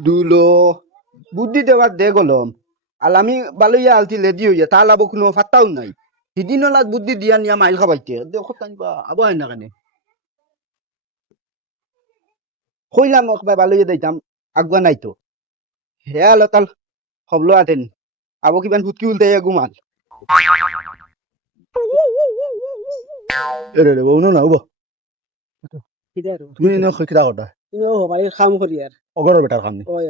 দুলো বুদ্ধি দেওয়ার দে গলম আর আমি বালইয়া আলতি লেদি হইয়া তা লাভ কোনো ফাত্তাও নাই সিদিন লাগ বুদ্ধি দিয়া নিয়া মাইল খাবাইতে দেখো কানবা আবো হয় না কানে কইলাম একবার বালইয়া দিতাম আগুয়া নাই তো হে আলো তাল হবলো আতেন আবো কিবান ফুটকি উল্টে গুমাল এরে রে বউনো না উবা কিদারো তুমি এনে কিতা করতা তুমি ও বাড়ির কাম করি আর অগরের বেটার কাম নি ওই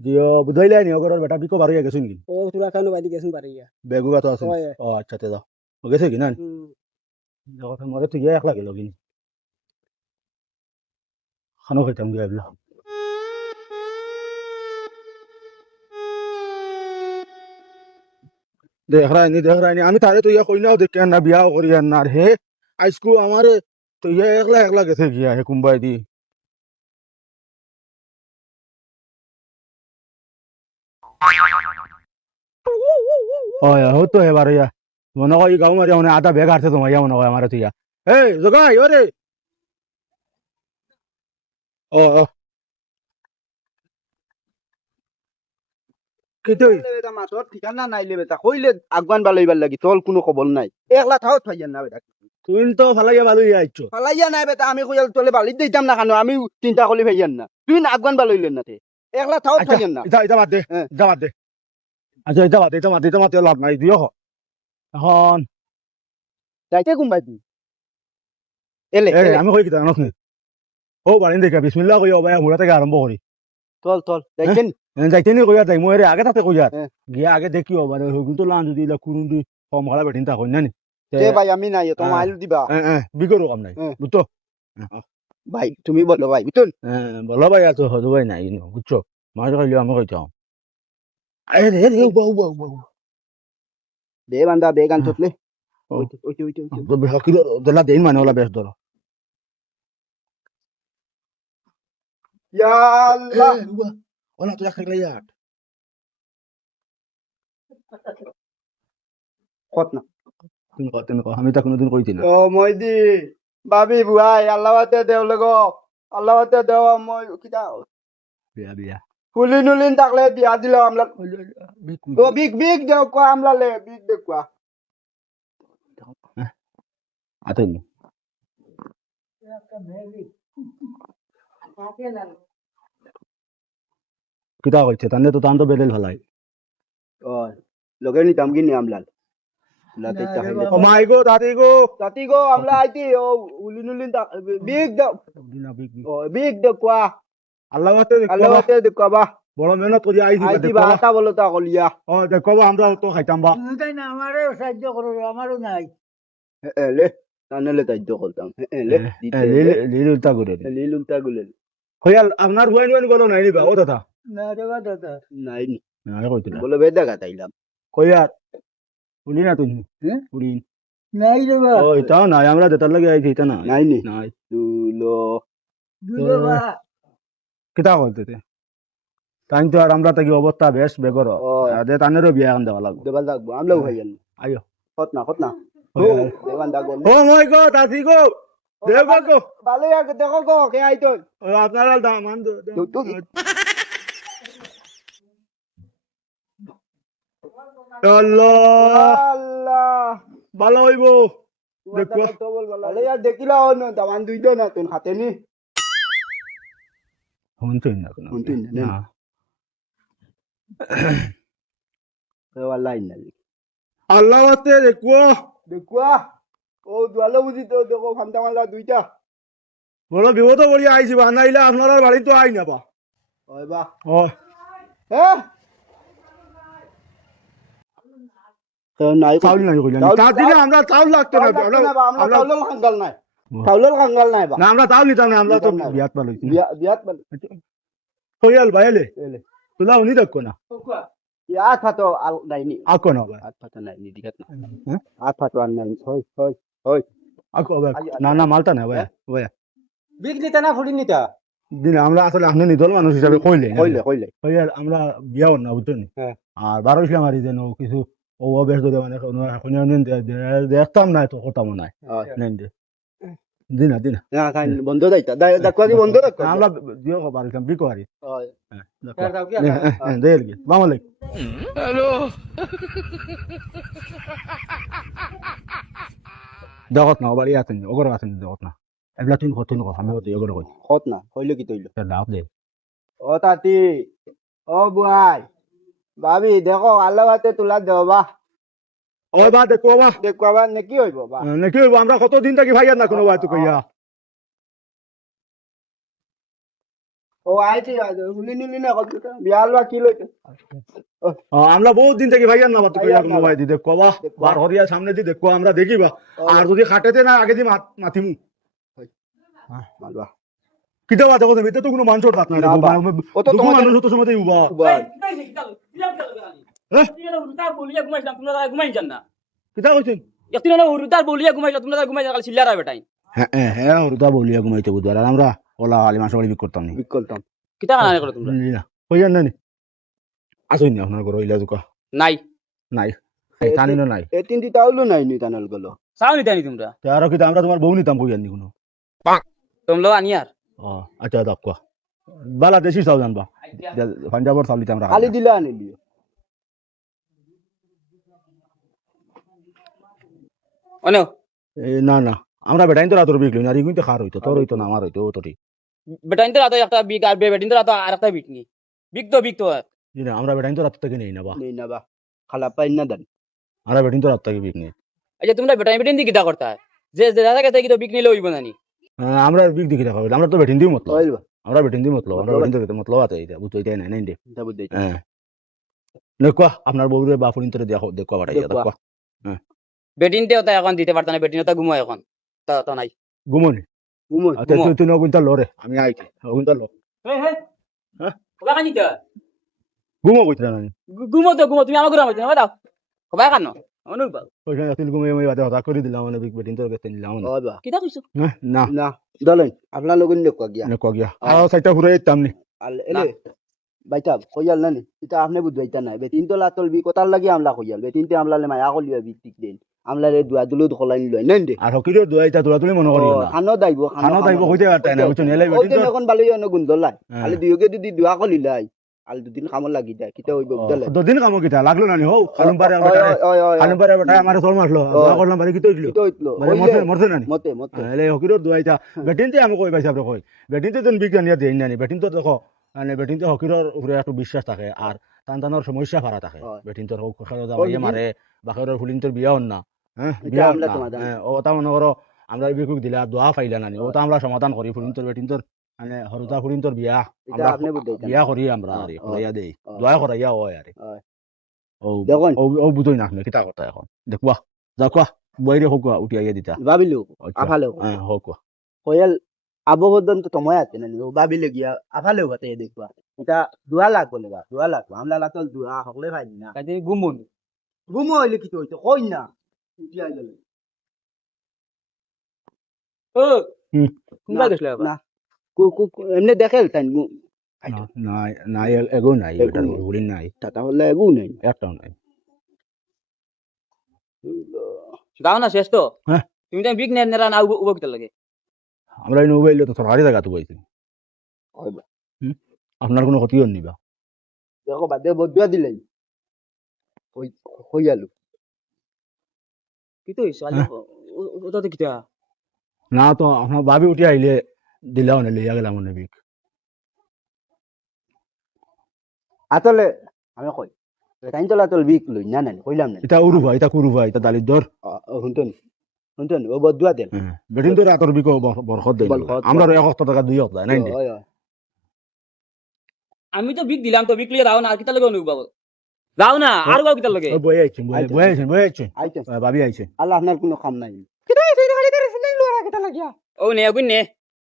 দিও বুঝাইলে নি অগরের বেটা বিকো বারো গেছুন কি ও তোরা কানো বাইদি গেছেন বাড়িয়া বেগু গাতো আছে ওই ও আচ্ছা তে দাও ও গেছে কি না হুম কথা মরে তুই একলা গেল কি খানো খাইতাম গিয়া এবলা দেখ রাইনি আমি তারে তুই কইনাও দেখে না বিয়াও করি আর না হে আইসকু আমারে তুই একলা একলা গেছে গিয়া হে কুম্বাই দি ওই হতো এবার ইয়া মনে হয় গাঁও মারি মানে আধা বেগ হারছে তোমার ইয়া মনে হয় আমার তুই এই জগাই ওরে ও ও কিতই মাছর ঠিকানা নাইলে বেটা কইলে আগুয়ান বালইবার লাগি তোর কোনো খবর নাই একলা থাও থাইয়া না বেটা তুই তো ফালাইয়া ভালো ইয়া আইছো ফালাইয়া নাই বেটা আমি কইল তোলে বালিত দিতাম না কেন আমি চিন্তা করলি ভাইয়ান না তুই না আগুয়ান বালইলেন না তে একলা থাও আচ্ছা থাইয়ান না এটা বাদ দে হ্যাঁ। এটা বাদ দে আচ্ছা এটা বাদ দে এটা বাদ লাভ নাই দিও এখন যাইতে কোনবাই তুই এলে এ এলে আমি কই কিতা জানোস নি ও বারিন দেখা বিসমিল্লাহ কই অবাই মুরা থেকে আরম্ভ করি চল চল যাইতে নি যাইতে নি কইয়া যাই মই আগে তাতে কইয়া হ্যাঁ। গিয়া আগে দেখি অবারে হগুন তো লান যদি ইলা কুরুন দি কম খালা বেটিন তা কই না নি তে ভাই আমি নাই তো মাইল দিবা বিগরো কাম নাই হ্যাঁ। বুঝছো ভাই তুমি বলো ভাই বুঝুন বলো ভাই এত হদু ভাই নাই বুঝছো মাছ খাইলে আমি কইতাম আরে রে রে বাউ বাউ বাউ দে বান্দা দে গান চটলে ও। ওইতে ওইতে ওইতে ওইতে তো বেশ কিলো দলা দেন মানে ওলা বেশ ধরো ইয়া আল্লাহ ওলা তুই খাইলে ইয়াট কত না তুমি কো আমি তা কোনদিন কইছি না ও মইদি ভাবি বুয়াই আল্লাহতে দেও লগো আল্লাহতে দেও মই কিটা বিয়া বিয়া ফুলিন উলিন থাকলে দিয়া দিল আমলা ও বিগ বিগ দেও কো আমলা লে বিগ দে কো আতেন কিতা কইছে তানে তো তান তো বেলেল ভালাই ও লগে নি তাম গিনি আমলা লাতে চাইলে ও মাই গো দাদি গো তাতি গো আমলা আইতি ও উলিন উলিন বিগ দেও দিনা বিগ বিগ ও বিগ দে কো আল্লাহ ওয়াতে দেখো আল্লাহতে দে কো বা বড় মেহনত করি আইছি আইতি বা আতা বলো তা কলিয়া ও দেখো আমরা তো খাইতাম বা তাই না আমারও সাহায্য করো আমারও নাই এলে তানলে তাইতো করতাম এলে লিল উল্টা করে লিলুনটা গুলে হইয়াল আপনার বইন বইন গলো নাই নিবা ও দাদা না রে বা দাদা নাই নি না কইছিলা বলে বেদা গাতাইলাম কইয়ার উলি না তুমি হ্যাঁ? উলি নাই রে বা ও এটা নাই আমরা দেতার লাগে আইছি এটা না নাই নি নাই দুলো দুলো বা কিতা করতে তাই তো আর আমরা থাকি অবস্থা বেশ বেগর ও দে তানেরও বিয়া এখন দেওয়া লাগবে দেবাল লাগবো আমলাও ভাইয়ান আইও কত না ও হইয়াল। দেবান দা গল ও মই গো দাদি গো দেব গো ভালো আগে দেখো গো কে আইতো ও আপনারা দাম আন তো আল্লাহ আল্লাহ ভালো হইব দেখো তো বল ভালো আর দেখিলা না দামান দুইটো না তুন হাতে নি শুনছেন না কোনো শুনছেন না, না তো আল্লাহ না আল্লাহ ওয়াতে দেখো দেখুয়া ও দুয়ালো বুঝি তো দেখো খামটা মালা দুইটা বড় বিপদ বলি আইছি বানাইলে আপনারা বাড়ি তো আই না বা ওই বা ও হ্যাঁ তো নাই চাউল নাই কইলেন চাউল- তা দিলে আমরা চাউল লাগতো না আমরা আমরা চাউলের খাঙ্গাল নাই চাউলের খাঙ্গাল নাই বা না আমরা চাউল নিতাম না আমরা তো নিতাম না। বিয়াত পালো বিয়াত বল হইয়াল বাইলে এলে তুলা উনি দেখো না ইয়া থাতো আল নাই নি আকো না ভাই আত ফাটা নাই নি দিখাত না হ্যাঁ? আত ফাটো আর নাই হই হই হই আকো ভাই না না মালটা না ভাই ভাই বিগ নিতা না ফুড়ি নিতা দিন আমরা আসলে আপনি নিদল মানুষ হিসাবে কইলে কইলে কইলে হইয়াল আমরা বিয়াও না বুঝছেন হ্যাঁ। আর 12 ইসলাম মারি দেন কিছু ও বেশ ধরে মানে দেখতাম না তো করতাম নাই নেন দে দিনা দিনা না খাই বন্ধ দাইতা দেখো কি বন্ধ রাখো আমরা দিও কো বারিতাম বিকো আরি হয় তার দাও কি দেল কি মামলে দেখত না বাড়ি আছেন ওগর আছেন দেখত না এগুলা তুই কত না আমি তো ওগর কই হত না হইলো কি তইলো দাও দে ও তাতি ও বুয়াই ভাবি দেখো আল্লাহ হাতে তোলা দেবা ওই বা দেখো বা দেখো আবার নাকি হইব বা নাকি হইবো, আমরা কত দিন থাকি ভাইয়া না কোনো বাই তো কইয়া ও আইছি হুলি নিলি না কত বিয়াল বা কি লইতে আমরা বহুত দিন থেকে ভাইয়া না তো কইয়া কোনো ভাই দি দেখো বা বার হরিয়া সামনে দি দেখো আমরা দেখিবা আর যদি খাটেতে না আগে দি মাথিমু মালবা কিটা বা দেখো ভিতরে তো কোনো মানুষ থাক না না বা। ও তো দুঃখ তোমাদের- মানুষ তো সময় উবা বুয়াই কিটা কইছেন হ্যাঁ হ্যাঁ ওটা বলিয়া ঘুমাইতে বুঝবার আর আমরা ওলা আলি মাছ বাড়ি করতাম নি বিক করতাম কইয়া না নি আসুন না আপনার ঘর ইলা দুকা নাই নাই খানি না নাই এ তিনটি তাউলো নাই নি তানাল গলো চাও নিতে আনি তোমরা আর কি আমরা তোমার বউ নিতাম কইয়া নি কোনো তোমরা আনি আর ও আচ্ছা দাও কোয়া বালা দেশি চাও জানবা পাঞ্জাবর চাউল দিতাম আমরা খালি দিলা আনিলিও অনো না না আমরা বেটাইন তো রাতর বিকলি না রিগুইতে খার হইতো তোর হইতো না আমার হইতো ও তোটি বেটাইন তো রাতো একটা বিগ আর বেটিন তো রাতো আর একটা বিক নি বিক তো না আমরা বেটাইন তো রাত থেকে নেই না বা নেই না বা খালা পাই না দেন আমরা বেটিন তো রাত থেকে বিক নেই আচ্ছা তোমরা বেটাইন দি কিটা করতা যে দাদা কাছে কি তো বিক নিলে হইব না নি আমরা বিক দেখি দেখা আমরা তো বেটিন দিও মতলব হইলবা আমরা বেটিন দিও মতলব আমরা বেটিন তো মতলব আছে এটা বুঝতে চাই নাই নাই দে এটা বুঝাই হ্যাঁ দেখো আপনার বউরে বা ফুলিন তোরে দেখো দেখো বাড়াই দেখবা। দেখো বেটিন তে তো এখন দিতে পারতা না বেটিন তো ঘুমো এখন তো নাই গুমনি ঘুমোই আচ্ছা তুই তুই নগুনটা লরে আমি আইছি নগুনটা ল হ্যাঁ? কবা কানি তো গুমো কইতে না ঘুমো তুমি আমার ঘরে আমাকে না দাও কবা কানো অনু ওইখানে আসলে গুমে আমি বাদে হতা করে দিলাম মানে বিগ বেটিন তোর কাছে নিলাম না হইবা কিটা কইছো না না দলেন আপনার লগন দেখো গিয়া নে কগিয়া আর সাইটা ঘুরে ইতাম নি আল এলে বাইটা কইয়াল নানি এটা আপনি বুঝাইতা নাই বেতিন তো লাতল বি কোতার লাগি আমলা কইয়াল বেতিন তে আমলা লে মায়া কলিয়া বি ঠিক দেন আমলা রে দুয়া দুলুদ খলাই লই নেন দে আর হকিরে দুয়াইতা তোরা তুলি মনে করি না খানো দাইবো খানো তাইব কইতে পারতাই না বুঝছো নেলে ওই বেটিন দিন তো এখন বালি অন গুন্দলাই হ্যাঁ। আলে দুইকে যদি দুয়া কলিলাই আল দুদিন কামল লাগি যায় কিতা হইব বুঝলে দুদিন কাম কিতা লাগলো না নি হও খালুম পারে আমরা খালুম পারে বেটা আমার সোল মারলো দোয়া করলাম বাড়ি কি তৈরিলো কিতা হইতলো মানে মরছে মরছে না নি মতে মতে এলে হকিরে দুয়াইতা বেটিন তে আমি কই পাইছি আপনি কই বেটিন তে তুমি বিজ্ঞান নিয়া দেই না নি বেটিন তো দেখো মানে বেটিন তো হকিরের উপরে একটু বিশ্বাস থাকে আর টানটানোর সমস্যা ফারা থাকে হয়। বেটিন তোর হোক খেলা দাওয়া মারে বাকের ফুলিন তোর বিয়া হন না হ্যাঁ এটা বিয়া আমরা হন না। সমাধান। হ্যাঁ, ও তা মনে করো আমরা বিকুক দিলা দোয়া পাইলা না নি ওটা আমরা সমাধান করি ফুলিন তোর বেটিন তোর মানে হরুতা ফুলিন তোর বিয়া এটা আমরা আপনি বুঝাইতা বিয়া করি আমরা আরে হয়। করাইয়া দেই হয়। দোয়া করাইয়া হয় আরে হয়। ও দেখুন। ও বুঝই না আপনি কিতা কথা এখন দেখবা যাকবা বইরে হোক উঠি আইয়া দিতা ভাবিলো আচ্ছা। আফালেও হ্যাঁ হোক কইয়াল আবহদন তো তোমায় আছে না ভাবিলে গিয়া আফালেও হতে দেখবা এটা দুয়া লাগবো লেবা দুয়া লাগবো আমলা লাতল দুয়া হকলে ভাই না কাজে ঘুমুন ঘুমো হইলে কি হইতো কই না উঠি আইলে ও হুম। কোনবা গেছলা না এমনি দেখেল তাই না নাই নাই এগো নাই এগো বেটার নাই। ফুলিন নাই টাটা হলে এগু নেই একটাও নাই দাও না শেষ তো হ্যাঁ। তুমি তো বিক নেরা না উবো কিতা লাগে আমরা এই মোবাইল তো সরকারি জায়গা তো বইছি হইবা। আপনার কোনো ক্ষতি হন নিবা দেখো বাদে বদুয়া দিলেন হইয়ালু কি তো হইছে আলি ওটা তো কিতা না তো আপনার ভাবি উঠি আইলে দিলাও না লইয়া গেলাম মনে বিক আসলে আমি কই তাই তো লাতল বিক লই না না কইলাম না এটা উরুভা এটা কুরুভা এটা দালিদর শুনতেন শুনতেন ও বদুয়া দেন বেটিন তো রাতর বিক বরখত দেই বরখত। আমরা 1000 টাকা 2000 নাই দে হয়, হয়। আমি তো বিক দিলাম তো বিক লিয়ে দাও না আর কিতা লাগে অনু বাবু দাও না আর বাবু কিতা লাগে বই আইছেন বই আইছেন আইতেন ভাবি আইছেন আল্লাহ আপনার কোনো কাম নাই ও নে গুন নে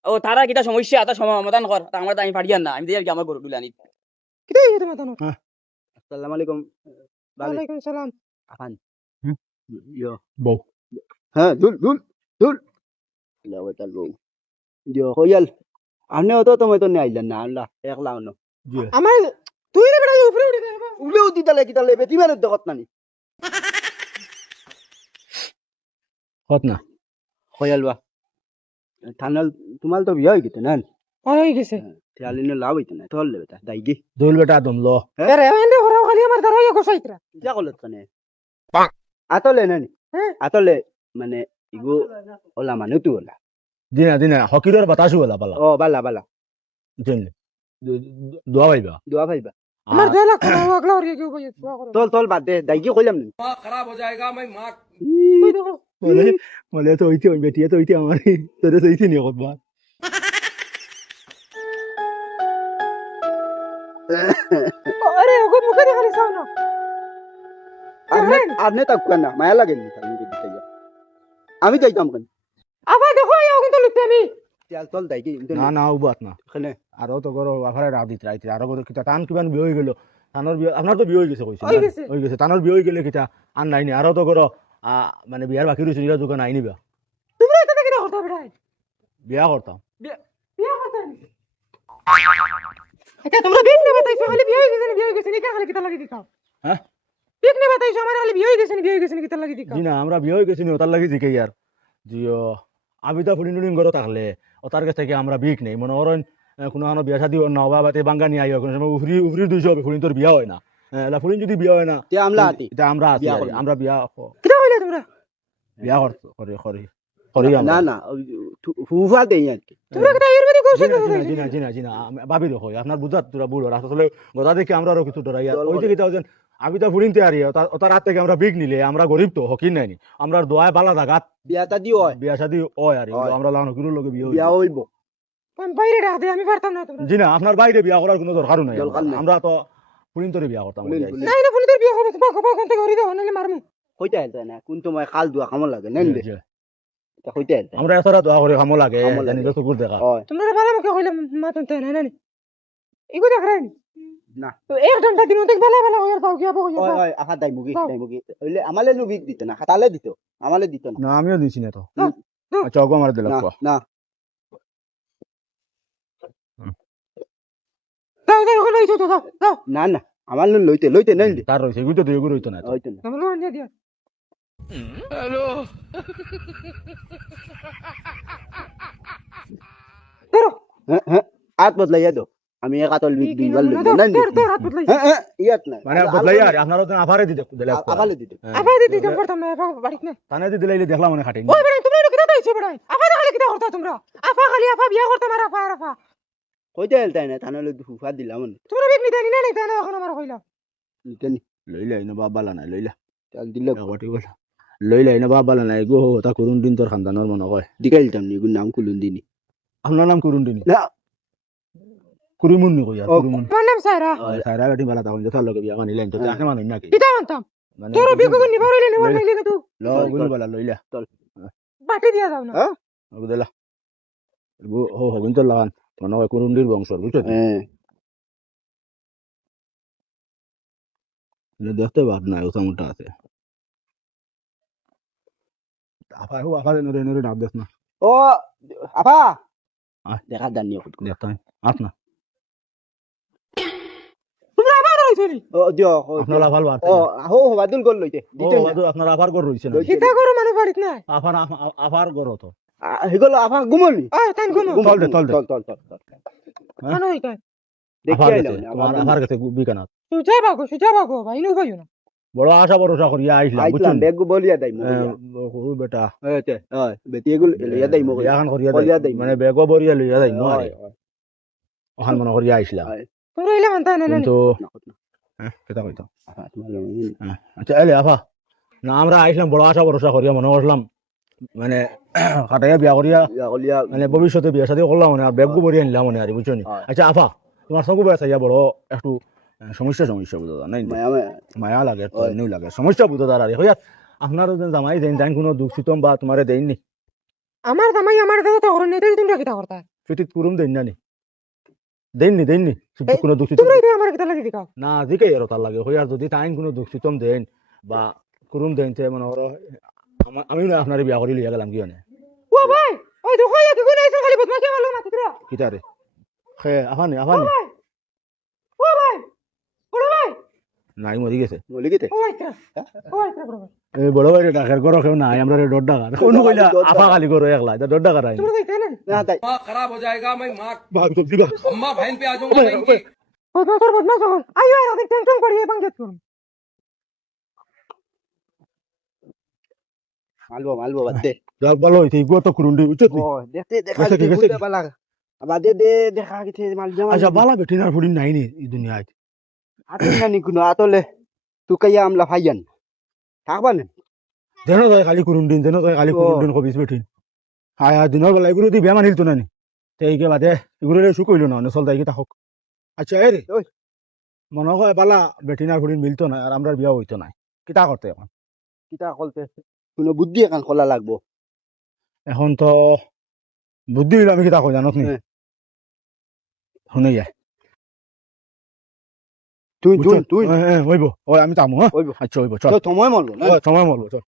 ও তারা কিতা সমস্যা তা সমাধান কর তা আমরা তো আমি পারিয়ান না আমি দিয়ে আমার গরু দুলানি আসসালামু আলাইকুম ওয়ালাইকুম সালাম আফান হুম। ইয়ো বউ হ্যাঁ দুল লাওয়াতাল বউ ইয়ো হইয়াল আপনি অত তো মতো নিয়ে আইলেন না আল্লাহ একলা অন্য জি আমার তুই রে বেটা উপরে উঠে দে উলেও দিতালে কিতালে বেটি মেরে দেখত নানি কত না হইয়াল বা থানাল তোমার তো বিয়ে হয়ে গেছে না হয়ে গেছে তেয়ালিনে লাভ হইতে না তোর লেবে দাই গি দোল বেটা দমলো আরে এন্ডে হরাও খালি আমার দ্বারা ইয়ে গোসাইতরা যা কলত কানে আতলে নানি হ্যাঁ। আতলে মানে ইগো ওলা মানে তুই ওলা দিনা দিনা হকিরর বাতাসু হলা পালা ও বালা বালা জেনে দোয়া ভাইবা দোয়া ভাইবা আমার 2 লাখ টাকা আগলা হরিয়ে কেউ কই দোয়া করো তোল তোল বাদ দে দাই গি কইলাম না কই দেখো বলে বলে তো ওইতে ওই বেটিয়ে তো ওইতে আমার তোরে তো ওইতে নিয়ে কতবার আরে ওগো মুখে দেখালি চাও না আপনি তাক না মায়া লাগে নি আমি দিতে যা আমি যাইতাম কেন আবার দেখো ইয়া কিন্তু লুতে আমি তেল তোল দাই গি না না উবাত না খানে আরো তো গরো আফারে রাত দিত রাইতে আরো গরো কিটা টান কিবান বিয়ে হয়ে গেল তানোর বিয়ে আপনার তো বিয়ে হয়ে গেছে কইছে হয়ে গেছে। হয়ে গেছে তানোর বিয়ে হয়ে গেলে কিটা আর নাই নি আরো তো গরো মানে বিয়ার বাকি রইছে যেটা দোকান আইনি বিয়া তোমরা এটা থেকে হতা বেড়াই বিয়া করতাম বিয়া করতে আচ্ছা তোমরা বিয়ে নে বাতাইছো খালি বিয়ে হয়ে গেছে নি খালি কিতা লাগি দিকাও হ্যাঁ বিয়ে নে বাতাইছো আমার খালি বিয়ে হয়ে গেছে নি কিতা লাগি দিকাও জি না আমরা বিয়ে হয়ে গেছি নি ওটার লাগি জিকে ইয়ার জিও আমি তো ফুলিন টুলিন গরো থাকলে ওটার কাছ থেকে আমরা বিক নেই মনে করেন কোনো আনো বিয়া শাদি না বা বাতে বাঙ্গা নিয়ে আইও কোনো সময় উফরি উফরি 200 হবে ফুলিন তোর বিয়া হয় না এলা ফুলিন যদি বিয়া হয় না তে আমলা আতি এটা আমরা আছি বিয়া আর, করবো। আমরা বিয়া কিতা কইলা তোমরা বিয়া করি করি করি না আমরা না ফুফা দেই আর কি তোমরা কিতা এর মধ্যে গোসাই জিনা ভাবি রকম আপনার বুঝাত তোরা বুড়ো আসলে গদা দেখে আমরা আরো কিছু ডরাই ওই যে কিতা হচ্ছেন আমি তো ফুলিনতে আরি ওটার হাত থেকে আমরা বিক নিলে আমরা গরিব তো হকির নাইনি আমরা দোয়ায় বালা জাগাত বিয়াটা দিও হয় বিয়া শাদি হয় আর হয়। আমরা লাউন হকির লগে বিয়ে বিয়া হইব বাইরে ডাক দে আমি পারতাম না তোমরা জি না আপনার বাইরে বিয়া করার কোনো দরকারও নাই দরকার নাই। আমরা তো ফুলিনতরে বিয়া করতাম ফুলিন, ফুলিন। নাই না ফোন তোর বিয়ে হবে তোমার কপাল কোন থেকে হরি দাও নালে মারমু কইতে আইতা না কোন তোমায় কাল দুয়া কামল লাগে নেন দে জি। তা কইতে আইতা আমরা এতটা দোয়া করে খামো লাগে খামো লাগে। নিজের চকুর দেখা হয় তোমরা ভালো মুখে কইলাম মাতন তাই না ইগো দেখ রে না তো 1 ঘন্টা দিন থেকে ভালো ভালো হইয়া দাও কি আবো হয় হইয়া হয় আহা দাই মুগি দাও। দাই মুগি হইলে আমালে লুবিক দিত না খাতালে দিত আমালে দিত না না আমিও দিছি না তো দাও, দাও। আচ্ছা ওগো আমার দিলাম না না দাও দাও ওখানে হইছো তো দাও দাও না না আমার লইতে লইতে নেন দে তার রইছে গুইতো তো এগুলো হইতো না তো। হইতো না আমলো আনিয়া দিয়া ধরো হ্যাঁ হ্যাঁ হাত বদলাইয়া দাও আমি এক হাতল বিক দুই বার লইব নেন দে তোর হাত বদলাই হ্যাঁ হ্যাঁ ইয়াত না মানে বদলাই আর আপনারও তো আফারে দিতে দিলে আকালে দিত আবার দিতে কাম করতাম না বাড়িতে না তানে দিলে দেখলাম মনে খাটিনি ওই বেড়াই তুমি কিটা তাইছো বেড়াই আফা খালি কিটা করতা তোমরা আফা খালি আফা বিয়া করতাম আর আফা আর আফা কইতে আইতা না তানলে ফুফা দিলাম না তোমরা বিক নিতে নিলে নাই তানা এখন আমার কইলা নিতে নি লইলা ইনো বাবালা নাই লইলা তাল দিলে গটি বল লইলা ইনো বাবালা নাই গো তা করুন দিন তোর খানদানোর মনে কয় দিকাইল তাম নি গুন নাম কুলুন দিনি আপনার নাম করুন দিন না কুরিমুন নি কইয়া ও, কুরিমুন আমার নাম সাইরা সারা গাটি বালা তখন যথা লগে বিয়া মানিলেন তো হ্যাঁ। আপনি মানুষ নাকি কিটা আনতাম মানে তোর বিয়ে কোন নিবা রইলে নিবা নাইলে তো ল গুল বালা লইলা বাটি দিয়া দাও না হ্যাঁ? ওগো দেলা গো হো হবিন তো লাগান মনে হয় করুন দির বংশ বুঝছো হ্যাঁ দেখতে বাদ নাই ওটা মোটা আছে আফা হো আফা নরে নরে ডাক দেখ না ও আফা আয়। দেখা জানি দেখতে আস না তোমরা আবার রইছো নি ও দিও আপনার আফাল বাদ ও হো হো বাদুল কল লইতে ও দিতে না বাদু আপনার আফার গর রইছে না লইছে। কিটা করো মানুষ বাড়িতে নাই আফার আফার গর তো হেগল আফা গুমলি আ তাই ঘুমো তল দে, তল দে। তল মানুষ হইতা দেখি আফার আইলাম গেছে তোমার আফার গেছে বিকানা সুজা বাগো ভাই নো ভাইও না বড় আশা ভরসা করিয়া আইছিলাম বুঝছেন আইতলাম বেগ বলিয়া দাই মো বেটা এতে হয় বেটি এগুল লইয়া দাই মো বিয়াখান করিয়া করিয়া দেয় দেয়। মানে বেগ বরিয়া লইয়া যাই নো হয় ওখান মনে করিয়া আইছিলাম হয়। তোমরা ইলা মানতা না কিন্তু না কেটা কইতো আফা তোমার লই আচ্ছা এলে আফা না আমরা আইছিলাম বড় আশা ভরসা করিয়া মনে করলাম মানে কাটাইয়া বিয়া করিয়া ইয়া কলিয়া মানে ভবিষ্যতে বিয়া শাদী করলাম মানে আর বেগও বরিয়া নিলাম মানে আর বুঝছো নি হয়। আচ্ছা আফা তোমার সঙ্গে বেড়া চাইয়া বড় একটু সমস্যা বুঝো নাই মায়া মায়া মায়া লাগে তো হয়। এমনিও লাগে সমস্যা বুঝো তার আর হইয়া আপনার জামাই দেন দেন কোনো দুঃখ সিতম বা তোমারে দেননি আমার জামাই আমার দাদা তো করনি তাই তোমরা কিটা করতা পিঠিত কুরুম দেন না নি দেননি এই, কোনো দুঃখ সিতম তোমরা এটা আমার কিটা লাগি দিকাও না দিকে এর তার লাগে হইয়ার যদি তাইন কোনো দুঃখ সিতম দেন বা কুরুম দেন তে মনে করো আমি না আপনার বিয়া করি লিয়া গেলাম কি মানে ও ভাই ওই দেখো ইয়া কি কোন আইছো খালি বদমাশি মারলো না তোমরা কিতারে খে আফানি ও ভাই ও ভাই বড় ভাই নাই মরি গেছে বলি কি ও আইতা ও আইতা বড় ভাই এই বড় ভাই ডাকার করো কেউ নাই আমরা ডর ডাকা কোন কইলা আফা খালি করো একলা ডর ডাকা রাই তোমরা যাইতে না না তাই खराब हो जाएगा मैं माँ ভাগ তো দিবা अम्मा बहन पे आ जाऊंगा मैं इनकी। বদমাস হল আইও আর ওদের টেনশন করিয়ে বাঙ্গেত করুন মালবো বাদ দে যাক ভালো হইছে ইগো তো করুন্ডি বুঝছ ও দেখতে দেখা গেছে কি, গেছে কি? বালা আবার দে দেখা গেছে মাল জামা আচ্ছা বালা বেটিনার ফুডিন নাই নি এই দুনিয়ায় আতন না নিকুনো আতলে তুকাইয়া আমলা ফাইয়ান থাকবা না যেন যায় খালি করুন্ডিন যেন যায় খালি করুন্ডিন কবিস বেটিন হায় হায় দিনের বেলা এগুলো দি বেমান হিলতো না নি তে এইকে বাদে এগুলো সুখ হইল না চল যাই কি থাকক আচ্ছা এই রে ওই। মনে হয় বালা বেটিনার ফুডিন মিলতো না আর আমরা বিয়া হইতো না কিতা করতে এখন কিতা কলতে কোনো বুদ্ধি একান খোলা লাগবো এখন তো বুদ্ধি হইলো আমি কিতা কই জানত নি হ্যাঁ। শুনে যায় তুই হইব ওই আমি যাবো হ্যাঁ হইব। আচ্ছা হইব চল তো সময় মরলো না সময় মরবো চল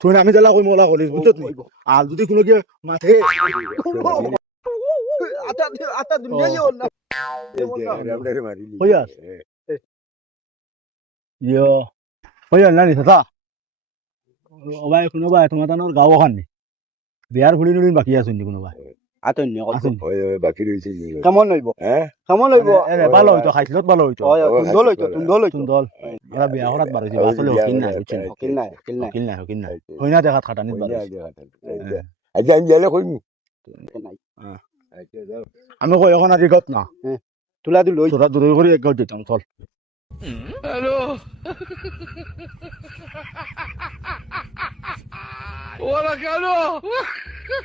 তুই আমি জেলা কই মোলা করিস বুঝছত নি হইব। আর যদি কোনো গিয়ে মাঠে আতা দুনিয়া ইয়ে না হইয়া ইয়ো হইয়া না নি দাদা ও ভাই কোনো ভাই তোমার তানোর গাঁও ওখান নি বিয়ার ফুলি নুলিন বাকি আছেন নি কোনো ভাই আতন নি আছেন বাকি রয়েছে কেমন হইব কেমন হইব এরে ভালো হইতো খাইছিলত ভালো হইতো তুন্দল হইতো তুন দল ওরা বিয়া করাত বারইছি আসলে হকিন নাই বুঝছেন কিল নাই হকিন নাই হইনা দেখাত খাটানিত বারইছি আচ্ছা আমি গেলে কইমু নাই আমি কই এখন আর ইগত না তুলা দি লই তোরা দূরে করে এক গাঁও দিতাম চল Hola, Carlos.